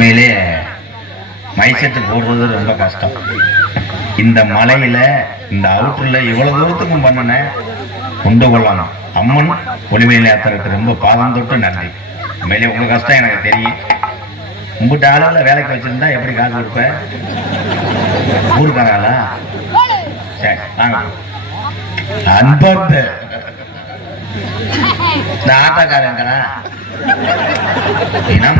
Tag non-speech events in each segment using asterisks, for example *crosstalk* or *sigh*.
உண்மையிலே மைசெட்டு போடுறது ரொம்ப கஷ்டம். இந்த மலையில இந்த அவுட்டர்ல இவ்வளவு தூரத்துக்கும் பண்ண கொண்டு கொள்ளணும் அம்மன் ஒளிமையில யாத்திரத்துக்கு ரொம்ப பாதம் தொட்டு நன்றி. உண்மையிலே உங்களுக்கு கஷ்டம் எனக்கு தெரியும். உங்கள்கிட்ட ஆளால் வேலைக்கு வச்சிருந்தா எப்படி காசு கொடுப்ப? ஊருக்காராளா சரி வாங்க. அன்பர்ந்து இந்த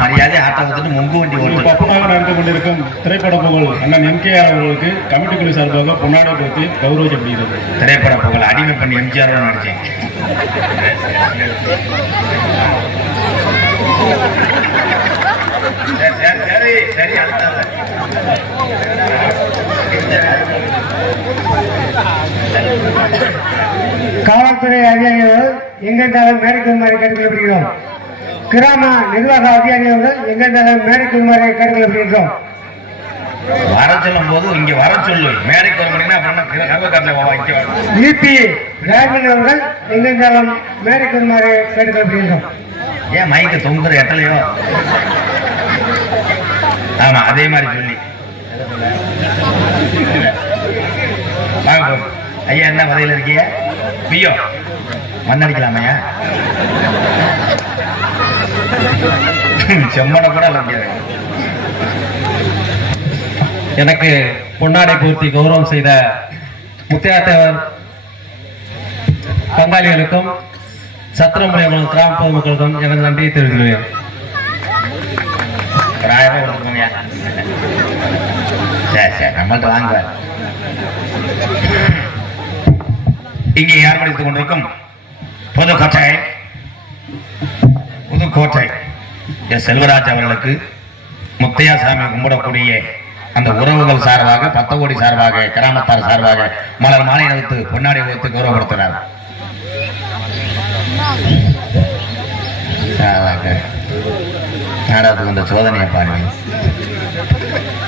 மரியாதை ஆட்டோ வந்துட்டு முங்கு வண்டி ஓட்டு பப்பனாக நடந்து கொண்டிருக்கும் திரைப்பட புகழ் அண்ணன் எம்கேஆர் அவர்களுக்கு கமிட்டி குழு சார்பாக பொன்னாடை கொடுத்து கௌரவிக்கப்படுகிறது. திரைப்பட புகழ் அடிமை பண்ணி எம்ஜிஆர் நடிச்சேன் சரி. காவல்துறை அதிகாரிகள் எங்கிருந்தாலும் மேடைக்கு வருமாறு கேட்டுக்கொள்ளப்படுகிறோம். கிராம நிர்வாக அதிகாரிகள் எங்கிருந்தாலும் மேடைக்கு வருமாறு கேட்டுக்கொள்ளப்படுகிறோம் வர சொல்லும் போது இங்க வர சொல்லு. மேடைக்கு வர முடியும்னா அப்புறம் கர்வக்காட்டில் வாங்கிக்க வேணும் யூபி ராஜன் அவர்கள் எங்கிருந்தாலும் மேடைக்கு வருமாறு கேட்டுக்கொள்ளப்படுகிறோம் ஏன் மைக்கு தொங்குற எட்டலையோ? ஆமா அதே மாதிரி சொல்லி. ஐயா என்ன வதையில இருக்கீங்க? பியோ. மண்ணடிக்கலாமையா? செம்மனை *laughs* கூட எனக்கு பொன்னாடை பூர்த்தி கௌரவம் செய்த முத்தியாத்தேவர் பங்காளிகளுக்கும் சத்திரமுனையகுளம் கிராம பொதுமக்களுக்கும் எனது நன்றியை தெரிவிக்கிறேன் ஒரு ஆயிரம் இங்கே ஏற்படுத்திக் கொண்டிருக்கும்? பொது புதுக்கோட்டை புதுக்கோட்டை எஸ் செல்வராஜ் அவர்களுக்கு முத்தையா சாமி கும்பிடக்கூடிய அந்த உறவுகள் சார்பாக பத்த கோடி சார்பாக கிராமத்தார் சார்பாக மலர் மாலை நிறுத்து பொன்னாடி வகுத்து கௌரவப்படுத்தினார். அதாங்க. அந்த சோதனையை பாருங்க.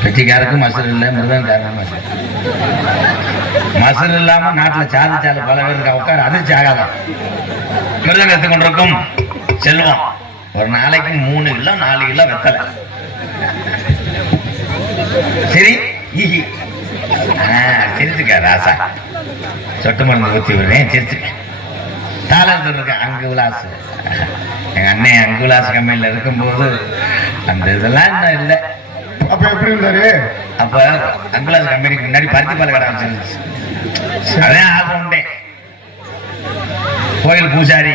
கட்சிக்காருக்கும் மசூர் இல்லை மிருதங்காரனும் மசூர் மசூர் இல்லாம நாட்டுல சாதி சாலு பல பேருக்கு உட்கார அதிர்ச்சி ஆகாதான் மிருதம் எடுத்துக்கொண்டிருக்கும் செல்வம். ஒரு நாளைக்கு மூணு கிலோ நாலு கிலோ வெத்தலை சரி சிரிச்சுக்க ராசா. சொட்டு மருந்து ஊற்றி விடுறேன் சிரிச்சுக்க தாளத்தில் இருக்க அங்கு விலாஸ் எங்க அண்ணன் அங்கு விலாஸ் கம்பெனியில் இருக்கும்போது அந்த இதெல்லாம் இன்னும் இல்லை. அப்ப எப்படி இருந்தாரு? அப்ப அங்குலாஸ் கம்பெனிக்கு முன்னாடி பருத்தி பால் கடை வச்சிருந்துச்சு அதான் ஆசை உண்டே கோயில் பூசாரி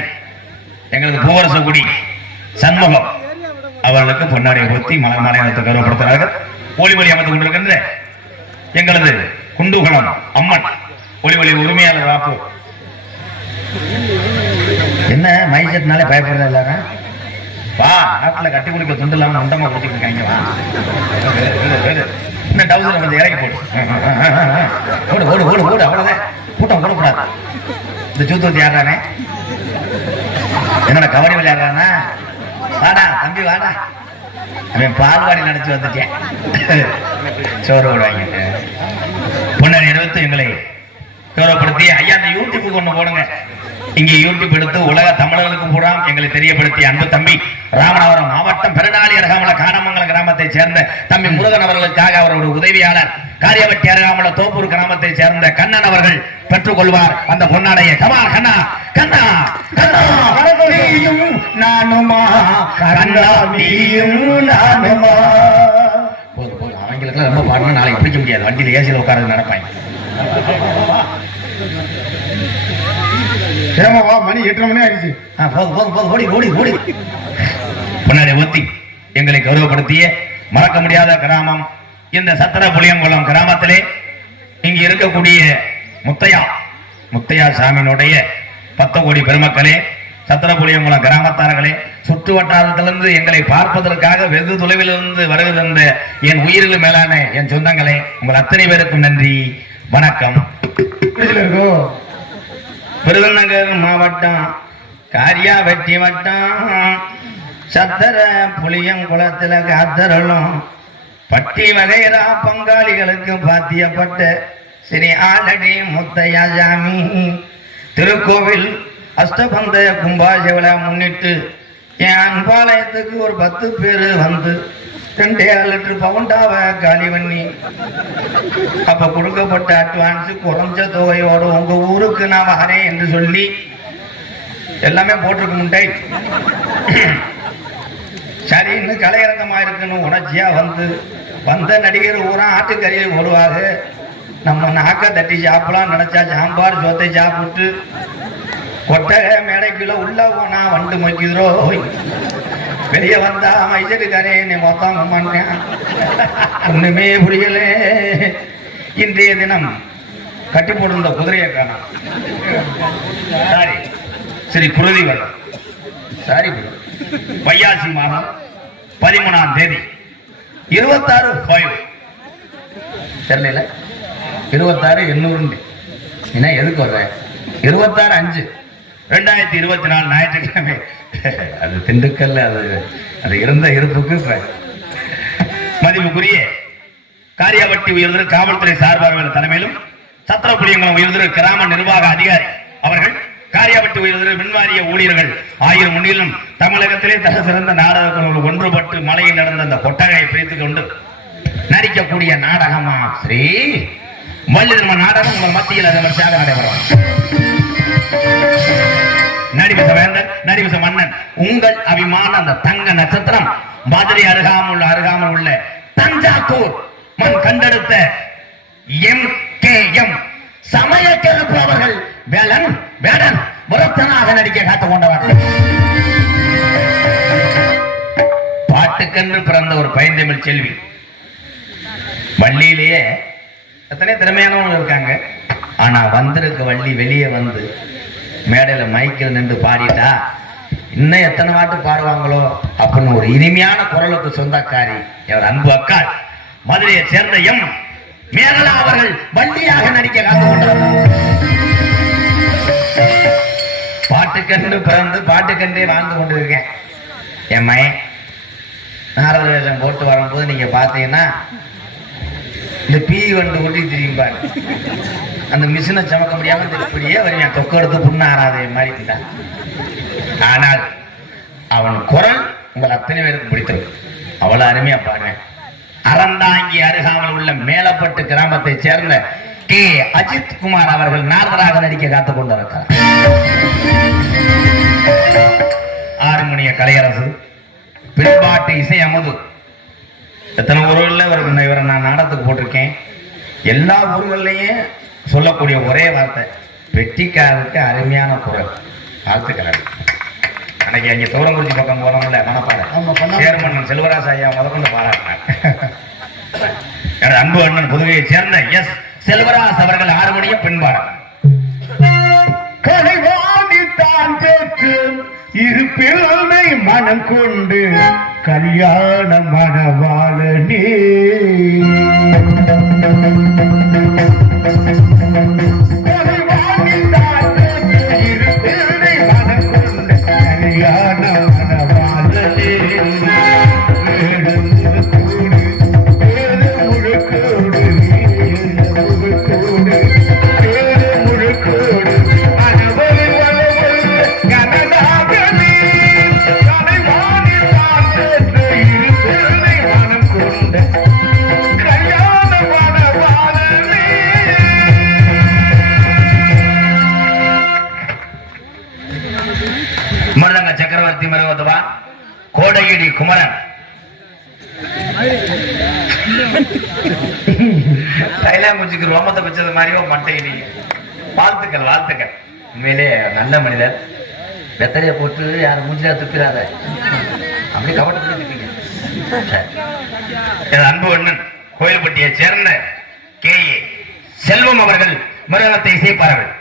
எங்களது பூவரச குடி. சண்முகம். அவர்களுக்கு பொன்னாடியை ஊத்தி மலர் மாலையத்தை கௌரவப்படுத்துகிறார்கள். ஒளிவழி அமைத்துக் கொண்டிருக்கின்ற எங்களது குண்டுகுளம் அம்மன். ஒளிவழி உரிமையாளர் வாப்பு. என்ன? மைசெட்னாலே பயப்படுறது எல்லாரும்? வா நாட்டுல கட்டி குடிக்க துண்டு இல்லாமல் முண்டமா குடிச்சிட்டு வா. இன்னும் டவுசர் வந்து இறக்கி போடு. ஓடு ஓடு ஓடு ஓடு அவ்வளோதான் கூட்டம் கூடக்கூடாது இந்த சூத்தூத்தி யாரானே என்னோட கபடி விளையாடுறானா? வாடா தம்பி வாடா. அவன் பால்வாடி நினைச்சு வந்துட்டேன். சோறு விடுவாங்க பொன்னரை இருபத்தி எங்களை கௌரவப்படுத்தி ஐயா அந்த யூடியூப் கொண்டு போடுங்க. இங்கே யூடியூப் எடுத்து உலக தமிழர்களுக்கு பூரா எங்களை தெரியப்படுத்திய அன்பு தம்பி ராமநாதபுரம் மாவட்டம் பெருநாளி அருகாமல காரமங்கலம் கிராமத்தை சேர்ந்த தம்பி முருகன் அவர்களுக்காக அவருடைய உதவியாளர். காரியவட்டி அருகாமல தோப்பூர் கிராமத்தை சேர்ந்த கண்ணன் அவர்கள் பெற்றுக்கொள்வார். அந்த பொன்னாடைய. கமா கண்ணா. கண்ணா. கண்ணா. நானுமா கண்ணா நீயும் நானுமா? போதும் போதும் அவங்களுக்குலாம் ரொம்ப பாடணும் நாளைக்கு பிடிக்க முடியாது. வண்டியில் ஏசியில் உட்கார்ந்து நடப்பாங்க. ஏமாவா மணி எட்டரை மணி ஆயிடுச்சு. போதும் போதும் போதும் ஓடி ஓடி ஓடி. முன்னாடி ஊத்தி எங்களை கௌரவப்படுத்திய மறக்க முடியாத கிராமம் இந்த சத்திர புளியங்குளம் கிராமத்திலே இங்கு இருக்கக்கூடிய முத்தையா முத்தையா சாமியினுடைய பத்து கோடி பெருமக்களே சத்திர மூலம் கிராமத்தார்களே சுற்று வட்டாரத்திலிருந்து எங்களை பார்ப்பதற்காக வெகு தொலைவிலிருந்து வருகை தந்த என் உயிரிலும் மேலான என் சொந்தங்களே உங்கள் அத்தனை பேருக்கும் நன்றி. வணக்கம். விருதுநகர் மாவட்டம் காரியா வெட்டி வட்டம் சத்தர புளியங்குளத்துல காத்தரலும் பட்டி வகைரா பங்காளிகளுக்கு பாத்தியப்பட்ட ஸ்ரீ ஆலடி முத்தையா சாமி. திருக்கோவில் அஷ்டபந்தய கும்பாஜ முன்னிட்டு என் அன்பாலயத்துக்கு ஒரு பத்து பேர் வந்து ரெண்டே லிட்டர் பவுண்டாவ காலி பண்ணி அப்ப கொடுக்கப்பட்ட அட்வான்ஸ் குறைஞ்ச தொகையோட உங்க ஊருக்கு நான் வரேன் என்று சொல்லி எல்லாமே போட்டிருக்க முட்டை. சரி இன்னும் கலையரங்கமா இருக்கணும் உணர்ச்சியா வந்து வந்த நடிகர் ஊரா ஆட்டுக்கறியில் போடுவாங்க நம்ம நாக்க தட்டி சாப்பிடலாம் நினைச்சா சாம்பார் சோத்தை சாப்பிட்டு கொட்டகை மேடைக்குள்ள உள்ள போனா வண்டு மொய்க்குதுரோ வெளியே வந்தா மைசருக்காரே நீ மொத்தம் கும்மான்ட்டேன் ஒண்ணுமே புரியல. இன்றைய தினம் கட்டி போட்டிருந்த குதிரையை காணும். சாரி சரி குருதிகள் சாரி பையாசி வையாசி மாதம் பதிமூணாம் தேதி. இருபத்தாறு ஃபைவ் தெரியல. இருபத்தாறு எண்ணூறு என்ன எதுக்கு வர்றேன் இருபத்தாறு அஞ்சு. ரெண்டாயிரத்தி இருபத்தி நாலு ஞாயிற்றுக்கிழமை. அது திண்டுக்கல்ல அது அது இருந்த இருப்புக்கு மதிப்புக்குரிய காரியாபட்டி உயர்திரு காவல்துறை சார்பார்கள் தலைமையிலும் சத்திரப்புளியங்குளம் உயர்திரு கிராம நிர்வாக அதிகாரி அவர்கள் காரியாபட்டி உயர்திரு மின்வாரிய ஊழியர்கள் ஆயிரம் முன்னிலும் தமிழகத்திலே தக சிறந்த நாடகங்கள் ஒன்றுபட்டு மலையில் நடந்த அந்த கொட்டகையை பிரித்துக் கொண்டு நடிக்கக்கூடிய நாடகமா? ஸ்ரீ வள்ளிதர்ம நாடகம் உங்கள் மத்தியில் அது வரிசையாக நடைபெறும் நடிவச வேந்தன் நடிவச மன்னன் உங்கள் அபிமான அந்த தங்க நட்சத்திரம் மதுரை அருகாமல் உள்ள அருகாமல் உள்ள தஞ்சாவூர் மண் கண்டெடுத்த எம் கே எம். சமய கருப்பு அவர்கள் வேலன் வேடன் விரத்தனாக நடிக்க காத்துக் கொண்டவர்கள். பாட்டுக்கென்று பிறந்த ஒரு பயந்தமிழ் செல்வி. வள்ளியிலேயே எத்தனை திறமையானவங்க இருக்காங்க. ஆனா வந்திருக்க வள்ளி வெளியே வந்து மேடையில மைக்கில் நின்று பாடிட்டா இன்னும் எத்தனை வாட்டு பாடுவாங்களோ? அப்படின்னு ஒரு இனிமையான குரலுக்கு சொந்தக்காரி எவர் அன்பு அக்கா மதுரையை சேர்ந்த எம். மேகலா அவர்கள் வள்ளியாக நடிக்க காத்து கொண்டவர் பாட்டுக்கன்று பிறந்து பாட்டுக்கன்றே வாழ்ந்து கொண்டிருக்கேன். என் மயன் நாரத வேஷம் போட்டு வரும்போது நீங்க பாத்தீங்கன்னா இந்த பீ வண்டு ஒட்டி தெரியும் பாரு. அந்த மிஷினை சமக்க முடியாம திருப்படியே இப்படியே வருவேன் தொக்க எடுத்து ஆறாதே மாதிரி இருந்தான் ஆனால் அவன் குரல் உங்கள் அத்தனை பேருக்கு பிடித்திருக்கும். அவ்வளவு அருமையா பாருங்க. அறந்தாங்கி அருகாமல் உள்ள மேலப்பட்டு கிராமத்தை சேர்ந்த கே. அஜித் குமார் அவர்கள் நாரதராக நடிக்க காத்துக் கொண்டிருக்கிறார். ஆறுமணிய கலையரசு பின்பாட்டு இசை அமுது. எத்தனை ஊர்களில் இவருக்கு இவரை நான் நாடகத்துக்கு போட்டிருக்கேன். எல்லா ஊர்கள்லையும் சொல்லக்கூடிய ஒரே வார்த்தை வெட்டிக்காரருக்கு அருமையான குரல். வாழ்த்துக்கள். அன்னைக்கு அங்கே தோரங்குறிச்சி பக்கம் போனோம்ல மனப்பாடம் சேர்மன் செல்வராஜ் ஐயா முதற்கொண்டு பாராட்டினார். எனது அன்பு அண்ணன் புதுவையை சேர்ந்த எஸ் செல்வராஜ் அவர்கள் பின்பாடம் கலைவாணித்தான் பெற்று இரு பெருமை மனம் கொண்டு கல்யாண மனவாளனே Yeah. தைலாங்குச்சிக்கு ரோமத்தை வச்சது மாதிரியோ மட்டையடி வாழ்த்துக்கள் வாழ்த்துக்கள். உண்மையிலே நல்ல மனிதர். வெத்தலையை போட்டு யாரும் மூஞ்சில துப்பிடாத அப்படி கவலை துப்பிங்க என் அன்பு அண்ணன் கோயில்பட்டியை சேர்ந்த கே ஏ செல்வம் அவர்கள் மிருகத்தை இசைப்பார்கள்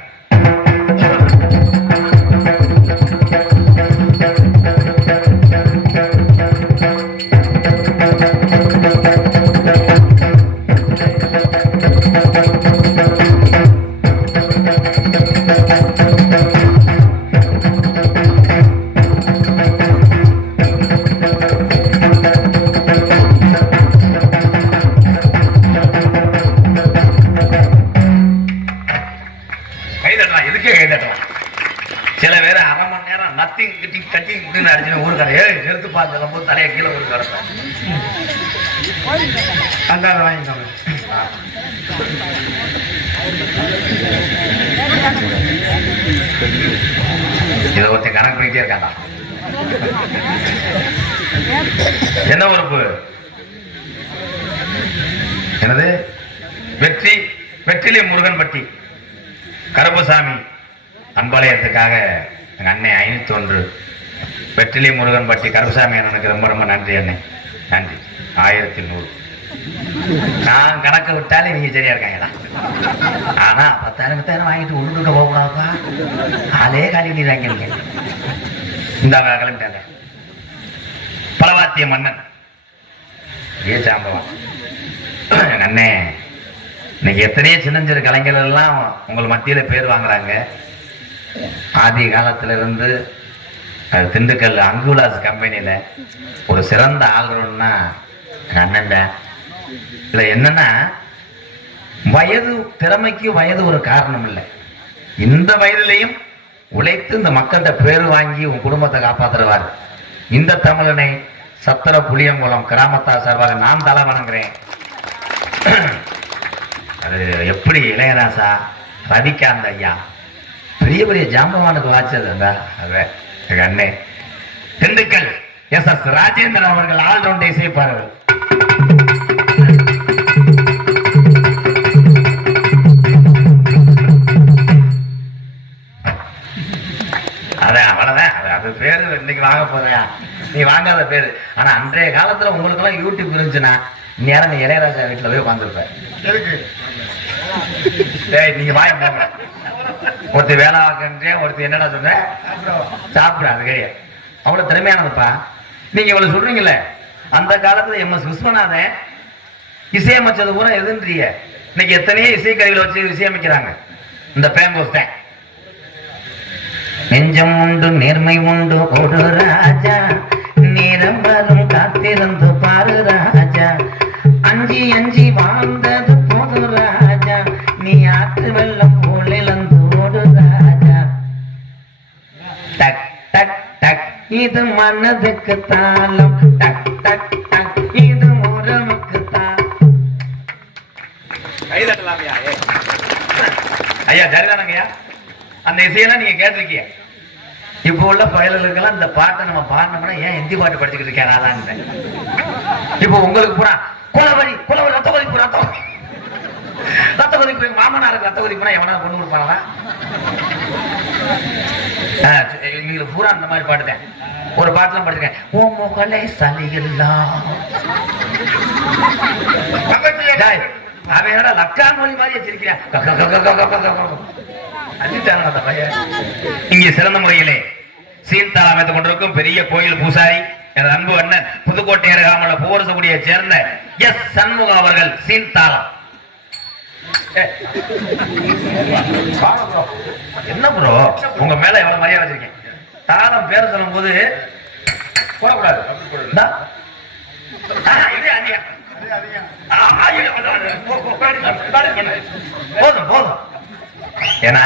இதை ஒருத்தன் கணக்கு பண்ணிட்டே இருக்காண்டா என்ன உறுப்பு? என்னது? வெற்றி வெற்றிலே முருகன் பட்டி. கருப்பசாமி அன்பாலயத்துக்காக எங்கள் அண்ணன் ஐநூத்தி ஒன்று வெற்றிலை முருகன் பட்டி கருப்புசாமி அண்ணனுக்கு ரொம்ப ரொம்ப நன்றி அண்ணன் நன்றி. ஆயிரத்தி நூறு. நான் கணக்கு விட்டாலே நீங்க சரியா இருக்காங்கடா. ஆனா பத்தாயிரம் பத்தாயிரம் வாங்கிட்டு உருண்டுக்க போகக்கூடாதுப்பா. அதே காலி நீராங்க நீங்க இந்த கிளம்பிட்டாங்க பலவாத்திய மன்னன். ஏ சாம்பவம். அண்ணே இன்னைக்கு எத்தனையோ சின்னஞ்சிறு கலைஞர்கள் எல்லாம் உங்கள் மத்தியில் பேர் வாங்குறாங்க. ஆதி காலத்துல இருந்து அது திண்டுக்கல் அங்குலாஸ் கம்பெனியில ஒரு சிறந்த ஆளுநர்னா அண்ணன் தான் இதுல என்னன்னா வயது திறமைக்கு வயது ஒரு காரணம் இல்லை இந்த வயதிலையும் உழைத்து இந்த மக்கள்கிட்ட பேர் வாங்கி உன் குடும்பத்தை காப்பாத்துறவார். இந்த தமிழனை சத்திர புளியங்குளம் கிராமத்தார் சார்பாக நான் தலை வணங்குறேன். அது எப்படி இளையராசா? ரவிகாந்த் ஐயா. பெரிய பெரிய ஜாம்பவானுக்கு வாச்சது அந்த அண்ணே. திண்டுக்கல் எஸ் எஸ் ராஜேந்திரன் அவர்கள் ஆல்ரவுண்ட் இசைப்பார்கள் அதான் அவ்வளவுதான். அது பேரு இன்னைக்கு வாங்க போறியா? நீ வாங்காத பேரு. ஆனா அன்றைய காலத்துல உங்களுக்கு எல்லாம் யூடியூப் இருந்துச்சுன்னா நேரம் நீ இளையராஜா வீட்டுல போய் உட்காந்துருப்ப டேய் நீங்க வாங்க போங்க ஒருத்தி வேலை வாக்குன்றேன் ஒருத்தி என்னடா சொல்ற? சாப்பிட அது கைய அவ்வளவு திறமையானதுப்பா நீங்க இவ்வளவு சொல்றீங்கல்ல. அந்த காலத்துல எம் எஸ் விஸ்வநாதன் இசையமைச்சது பூரா எதுன்றிய இன்னைக்கு எத்தனையோ இசைக்கருவிகளை வச்சு இசையமைக்கிறாங்க. இந்த பேங்கோஸ் தான் நெஞ்சம் உண்டு நேர்மை உண்டு ஒரு ராஜா. நேரம் வரும் காத்திருந்து பாரு ராஜா. அஞ்சி அஞ்சி வாழ்ந்தது போது ராஜா. நீ ஆற்று வெள்ளம் போல் இழந்து ஓடு ராஜா. டக் டக் டக். இது மனதுக்கு தாளம். டக் டக் டக். இது உறவுக்கு தாளம் ஐயா சரிதானங்கய்யா? அந்த இசையெல்லாம் நீங்க கேட்டிருக்கீங்க. இப்போ உள்ள பயலுக்கெல்லாம் இந்த பாட்டை நம்ம பாடினோம்னா ஏன் ஹிந்தி பாட்டு படிச்சுக்கிட்டு இருக்கேன் ராதான்னு இப்போ உங்களுக்கு பூரா குலவரி குலவரி ரத்த கொதிப்பு ரத்த கொதிப்பு. ரத்த கொதிப்பு மாமனாருக்கு ரத்த கொதிப்புனா எவனா கொண்டு கொடுப்பாங்களா? இவங்களுக்கு பூரா அந்த மாதிரி பாட்டுதான் ஒரு பாட்டுலாம் படிச்சிருக்கேன். ஓ முகலை சலியெல்லாம் அவன் லக்கான் மொழி மாதிரி வச்சிருக்கிறான் இங்கே சிறந்த முறையிலே சீன்தால் அமைத்துக் கொண்டிருக்கும் பெரிய கோயில் பூசாரி எனது அன்பு அண்ணன் புதுக்கோட்டை அருகாமல போரசபுடைய சேர்ந்த எஸ் சண்முகம் அவர்கள் சீன்தாலம் என்ன ப்ரோ உங்க மேல எவ்வளவு மரியாதை வச்சிருக்கீங்க தாளம் பேர சொல்லும் போது போடக்கூடாது போதும் போதும் ஏன்னா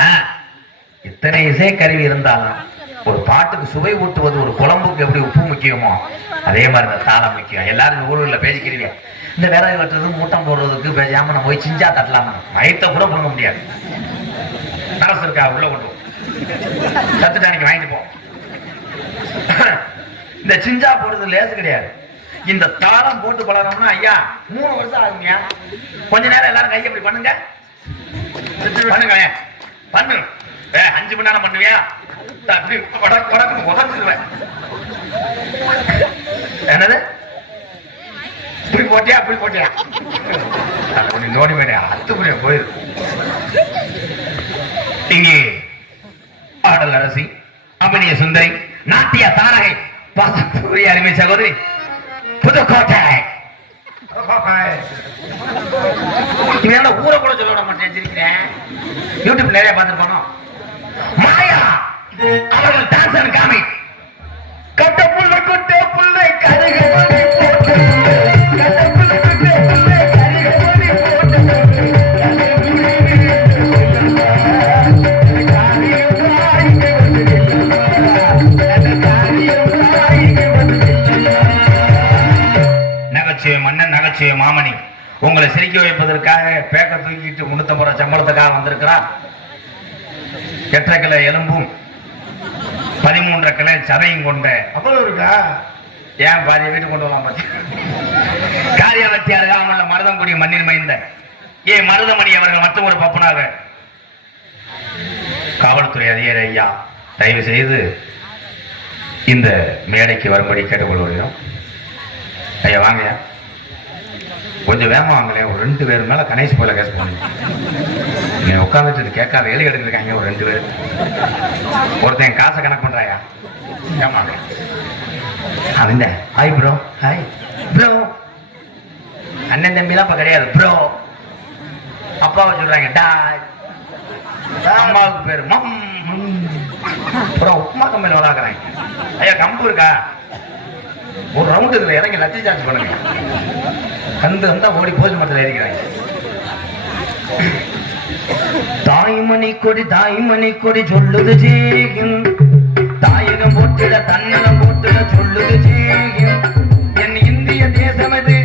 இத்தனை இசை கருவி இருந்தாலும் ஒரு பாட்டுக்கு சுவை ஊட்டுவது ஒரு குழம்புக்கு எப்படி உப்பு முக்கியமோ அதே மாதிரி இந்த தாளம் முக்கியம். எல்லாரும் ஊழல பேசிக்கிறீங்க. இந்த விறகு வெட்டுறது மூட்டம் போடுறதுக்கு பேசாம நம்ம போய் சிஞ்சா தட்டலாம்? வயிற்ற கூட பண்ண முடியாது. அரசு இருக்கா? உள்ள கொண்டு போ. அன்னைக்கு வாங்கிட்டு போ. இந்த சிஞ்சா போடுறது லேசு கிடையாது. இந்த தாளம் போட்டு பழகணும்னா ஐயா மூணு வருஷம் ஆகுங்கய்யா. கொஞ்ச நேரம் எல்லாரும் கையை இப்படி பண்ணுங்க. பண்ணுங்க பண்ணு. அஞ்சு மணி நேரம் பண்ணுவியா? அப்படி உடக்கு என்னது? இப்படி போட்டியா அப்படி போட்டியா? நோடி வேண்டிய அத்து போயிரு. இங்கே ஆடல் அரசி அபிநய சுந்தரி நாட்டிய தாரகை பாசத்துக்குரிய அருமை சகோதரி புதுக்கோட்டை. இவன் என்ன ஊரை கூட சொல்ல விட மாட்டேன் வச்சிருக்கிறேன் யூடியூப் நிறைய பார்த்துருக்கோம் மாயா அவர்கள் டான்ஸ் அண்ட் காமி கட்ட புள்ள குட்ட புல்லை கருகமணி போட்டு சம்பளத்துக்காக வந்திருக்கிறார் எட்டரை கிலோ எலும்பும் பதிமூன்றரை கிலோ சதையும் கொண்ட அவ்வளவு இருக்கா? ஏன் பாதி வீட்டு கொண்டு வரலாம் பத்தி காரியாவத்தி அருகாமல்ல மருதங்குடி மண்ணின் மைந்த ஏ மருதமணி அவர்கள் மற்றும் ஒரு பப்பனாக. காவல்துறை அதிகாரி ஐயா தயவு செய்து இந்த மேடைக்கு வரும்படி கேட்டுக்கொள்கிறோம். ஐயா வாங்க. கொஞ்சம் வேகமா வாங்களேன். ஒரு ரெண்டு பேர் மேல கணேஷ் போல கேஸ் போகணும் நீ உட்காந்துட்டு கேட்காத எழுதி எடுத்துருக்காங்க ஒரு ரெண்டு பேர். ஒருத்தன் காசை கணக்கு பண்றாயா? ஏமா அவன் ஹாய் ப்ரோ ஹாய் ப்ரோ அண்ணன் தம்பிலாம் இப்ப கிடையாது ப்ரோ அப்பாவை சொல்றாங்க டாய் அம்மாவுக்கு பேரு மம் ப்ரோ உப்புமா கம்பெனி வளாக்குறாங்க ஐயா கம்பு இருக்கா? ஒரு ரவுண்டு இதுல இறங்கி லட்சம் சார்ஜ் பண்ணுங்க. கந்து வந்தா ஓடி போஸ்ட் மரத்தில் ஏறிக்கிறாங்க. தாய்மணி கொடி தாய்மணி கொடி சொல்லுது ஜீகம் தாயகம் போட்டுட தன்னலம் போட்டுட சொல்லுது ஜீகம் என் இந்திய தேசம் இது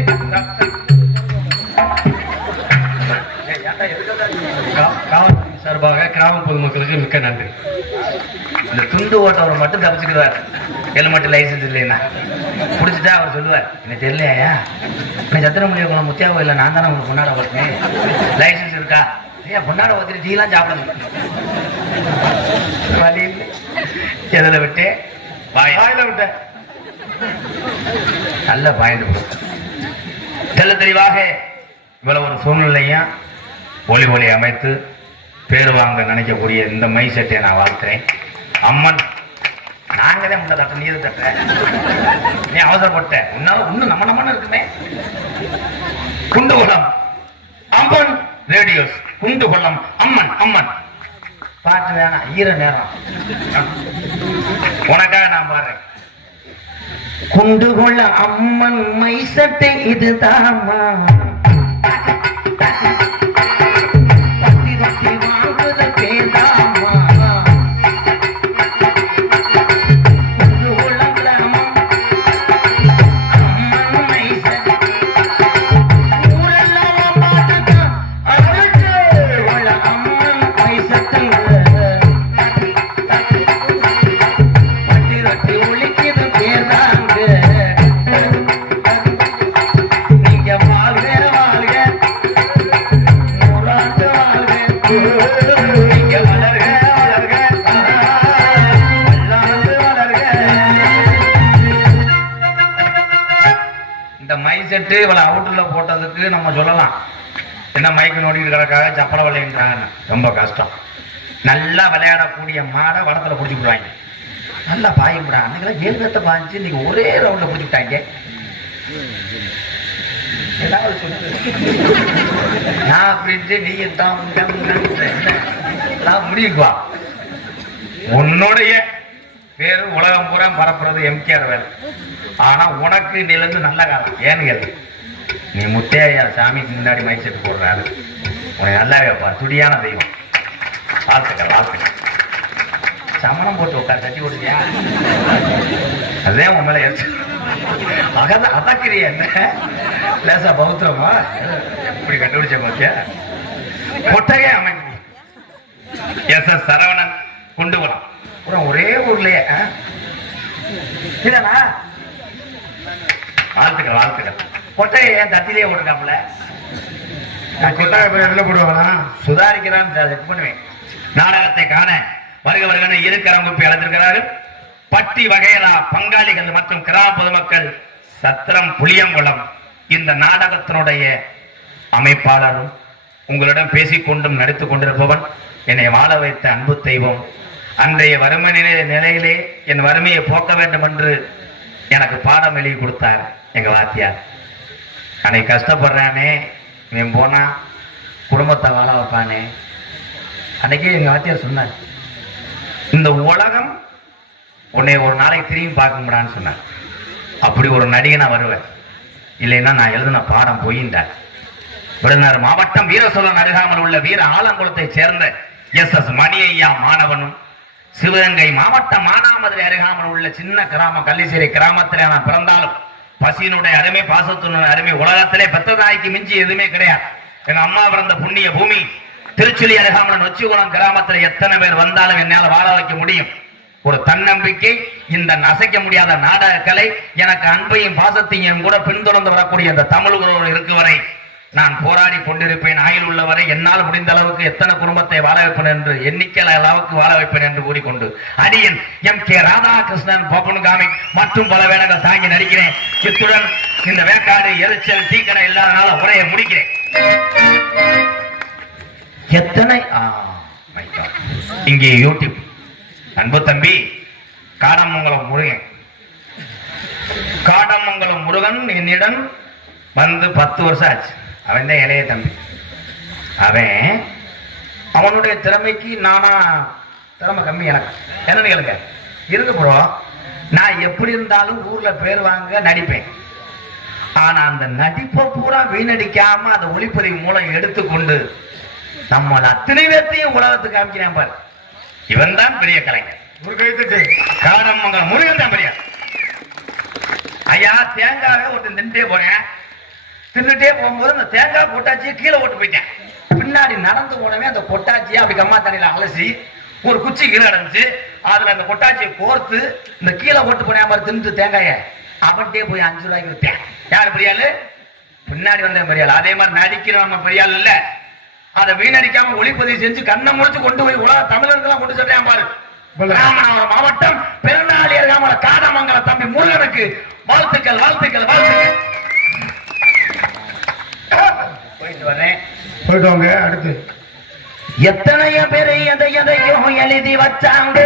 சார்பாக கிராம பொதுமக்களுக்கு மிக்க நன்றி. இந்த துண்டு ஓட்டவர் மட்டும் தப்பிச்சுக்கிறார். ஹெல்மெட் லைசன்ஸ் இல்லைன்னா. பிடிச்சிட்டா அவர் சொல்லுவார் எனக்கு தெரியலையா? நான் சத்திரமொழியை குளம் இல்லை. நான் தானே உங்களுக்கு கொண்டாட பார்த்தேன் லைசன்ஸ் இருக்கா? ஏன் பொன்னாட ஓத்திட்டு டீலாம் சாப்பிடணும் வழி இல்லை. எதில் விட்டு வாய் வாயில விட்ட நல்ல பாயிண்ட் தெல்ல தெளிவாக இவ்வளவு ஒரு சூழ்நிலையும் ஒளி ஒளி அமைத்து பேர் வாங்க நினைக்கக்கூடிய இந்த மை செட்டை நான் வாழ்த்துறேன். அம்மன் நாங்களே முன்ன தட்ட நீர் தட்ட நீ அவசரப்பட்ட. உன்னால இன்னும் நம்ம நம்மன்னு இருக்குமே. குண்டுகுளம் அம்மன் ரேடியோஸ். உண்டு கொள்ளம் அம்மன் அம்மன். பாட்டு வேணாம் ஈர நேரம். உனக்காக நான் பாடுறேன். குண்டு கொள்ள அம்மன் மைசட்டை இதுதாமா இந்த இவளை அவுட்டர்ல போட்டதுக்கு நம்ம சொல்லலாம். என்ன மயக்க நோடிட்டு கிடக்காக சப்பல விளையாடுறாங்க ரொம்ப கஷ்டம். நல்லா விளையாடக்கூடிய மாடை வடத்தில் பிடிச்சி விடுவாங்க. நல்லா பாயும்டா அன்னைக்கெல்லாம் ஏழு கத்த பாஞ்சு நீங்க ஒரே ரவுண்ட்ல பிடிச்சி விட்டாங்க ஏதாவது சொல்லு. நான் அப்படின்ட்டு நீ தான் நான் முடிவுக்குவா உன்னுடைய பேரும் உலகம் பூரா பரப்புறது எம்கேஆர் வேலை. ஆனா உனக்கு நிலந்து நல்ல காலம். ஏன்னு கேளு நீ முத்தையா சாமிக்கு முன்னாடி மைக் செட் போடுறாரு உனக்கு நல்லா வைப்பா துடியான தெய்வம். வாழ்த்துக்கள் வாழ்த்துக்கள். சமணம் போட்டு உட்கார் கட்டி விடுறியா அதே உன் மேல எரிச்சு அகத அதக்கிறிய என்ன? லேசா பௌத்தமா இப்படி கண்டுபிடிச்ச பாத்தியா கொட்டகை அமைப்பு எஸ் எஸ் சரவணன் குண்டுகுளம் அப்புறம் ஒரே ஊர்லயே ஆ? வாழ்த்துக்கள் வாழ்த்துக்கள். கொட்டையை ஏன் தட்டிலே கொட்டாய போய் எதுல போடுவாங்களா பண்ணுவேன். நாடகத்தை காண வருக வருகன இரு கரங்குப்பி அழைத்திருக்கிறார்கள். பட்டி வகையலா பங்காளிகள் மற்றும் கிராம பொதுமக்கள் சத்திரம் புளியங்குளம். இந்த நாடகத்தினுடைய அமைப்பாளரும் உங்களிடம் பேசிக்கொண்டும் நடித்துக் கொண்டிருப்பவன் என்னை வாழ வைத்த அன்பு தெய்வம். அன்றைய வறுமை நிலை- நிலையிலே என் வறுமையை போக்க வேண்டும் என்று எனக்கு பாடம் எழுதி கொடுத்தார் எங்கள் வாத்தியார். அன்னைக்கு கஷ்டப்படுறானே இவன் போனால் குடும்பத்தை வாழ வைப்பானே. அன்னைக்கே எங்கள் வாத்தியார் சொன்னார் இந்த உலகம் உன்னை ஒரு நாளைக்கு திரும்பி பார்க்க முடியான்னு சொன்னார். அப்படி ஒரு நடிகை நான் வருவேன் இல்லைன்னா நான் எழுதின பாடம் பொய்யின்றார். விருதுநகர் மாவட்டம் வீரசோழன் அருகாமல் உள்ள வீர ஆலங்குளத்தைச் சேர்ந்த எஸ் எஸ் மணியையா மாணவனும் சிவகங்கை மாவட்டம் மானாமதுரை அருகாமல் உள்ள சின்ன கிராமம் கள்ளிசேரி கிராமத்தில் நான் பிறந்தாலும் பசியினுடைய அருமை பாசத்தினுடைய அருமை உலகத்திலே பெத்ததாய்க்கு மிஞ்சி எதுவுமே கிடையாது. எங்க அம்மா பிறந்த புண்ணிய பூமி திருச்சுழி அருகாமல் நொச்சிகுளம் கிராமத்துல எத்தனை பேர் வந்தாலும் என்னால வாழ வைக்க முடியும். ஒரு தன்னம்பிக்கை இந்த அசைக்க முடியாத நாடக கலை எனக்கு அன்பையும் பாசத்தையும் கூட பின்தொடர்ந்து வரக்கூடிய இந்த தமிழ் உறவு இருக்கு வரை நான் போராடி கொண்டிருப்பேன். ஆயில் உள்ளவரை என்னால் முடிந்த அளவுக்கு எத்தனை குடும்பத்தை வாழ வைப்பேன் என்று எண்ணிக்கை அளவுக்கு வாழ வைப்பேன் என்று கூறிக்கொண்டு அடியன் M K Radhakrishnan Pappan comic மற்றும் பல வேடங்கள் தாங்கி நடிக்கிறேன். இத்துடன் இந்த வேக்காடு எரிச்சல் தீக்கடை இல்லாதனால உரையை முடிக்கிறேன். எத்தனை? ஆ, இங்கே யூடியூப். அன்பு தம்பி காடமங்கலம் முருகன். காடமங்கலம் முருகன் என்னிடம் வந்து பத்து வருஷம் ஆச்சு. அவன் தான் இளைய தம்பி. அவன் அவனுடைய திறமைக்கு நானா திறமை கம்மி எனக்கு. என்னன்னு கேளுங்க? இருக்கு ப்ரோ நான் எப்படி இருந்தாலும் ஊர்ல பேர் வாங்க நடிப்பேன். ஆனா அந்த நடிப்பை பூரா வீணடிக்காம அந்த ஒளிப்பதிவு மூலம் எடுத்துக்கொண்டு நம்ம அத்தனை பேர்த்தையும் உலகத்துக்கு காமிக்கிறேன் பாரு. இவன் தான் பெரிய கலைஞர். காடமங்கலம் முருகன் தான் பெரிய. ஐயா தேங்காவை ஒருத்தன் தின்னுட்டே போனேன் தின்னுட்டே போகும்போது அந்த தேங்காய் கொட்டாச்சியை கீழே ஓட்டு போயிட்டேன். பின்னாடி நடந்து போனவே அந்த கொட்டாச்சியை அப்படி கம்மா தண்ணியில அலசி ஒரு குச்சி கீழே கிடந்துச்சு அதுல அந்த கொட்டாச்சியை கோர்த்து இந்த கீழே ஓட்டு போனேன் மாதிரி தின்னுட்டு தேங்காய அவன்கிட்டே போய் அஞ்சு ரூபாய்க்கு விட்டேன் யார் பெரியாளு? பின்னாடி வந்த பெரியாள். அதே மாதிரி நடிக்கிற நம்ம பெரியாள் இல்ல. அதை வீணடிக்காம ஒளிப்பதிவு செஞ்சு கண்ணை முடிச்சு கொண்டு போய் உலக தமிழர்களாம் கொண்டு சொல்றேன் பாரு. ராமநாதபுரம் மாவட்டம் பெருநாளி அருகாமல காடமங்கல தம்பி முருகனுக்கு வாழ்த்துக்கள் வாழ்த்துக்கள் வாழ்த்துக்கள் போயிட்டு வரேன் போயிட்டு அடுத்து. எத்தனையோ பேரை எதை எதையோ எழுதி வச்சாங்க.